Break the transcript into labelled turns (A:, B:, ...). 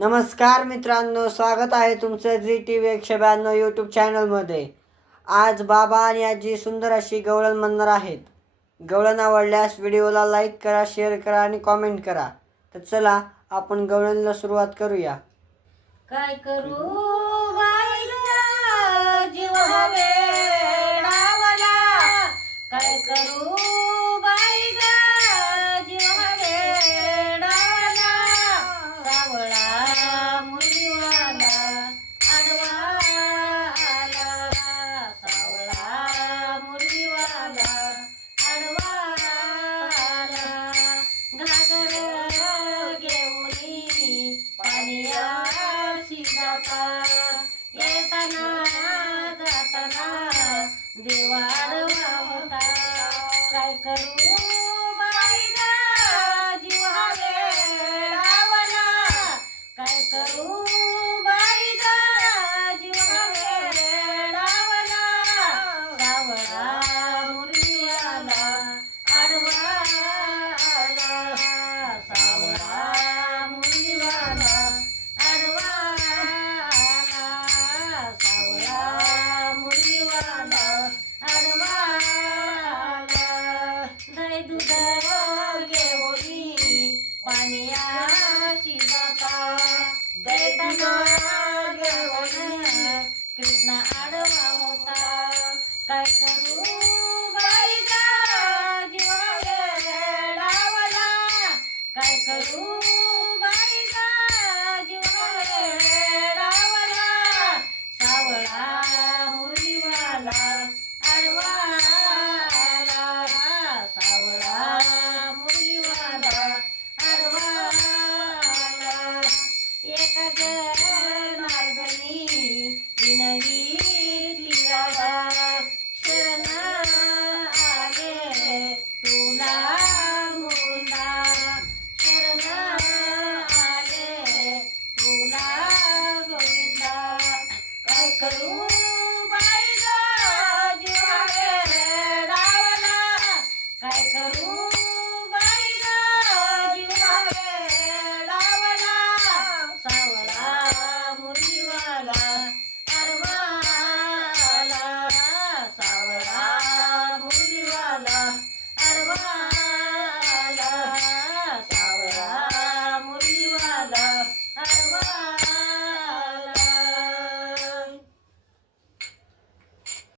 A: नमस्कार मित्रांनो स्वागत आहे तुमचं झी टी व्ही एकशे ब्याण्णव यूट्यूब चॅनलमध्ये आज बाबा आणि आजी सुंदर अशी गवळण म्हणणार आहेत. गवळण आवडल्यास व्हिडिओला लाईक करा शेअर करा आणि कॉमेंट करा. तर चला आपण गवळणला सुरुवात करूया.
B: काय करू जीव हवे. जाताना होता काय करू? पाणीयाशी जाता दैतना घेऊन कृष्ण आडवा होता. काय करू बाई गं, जीवाले डावला काय करू Hello.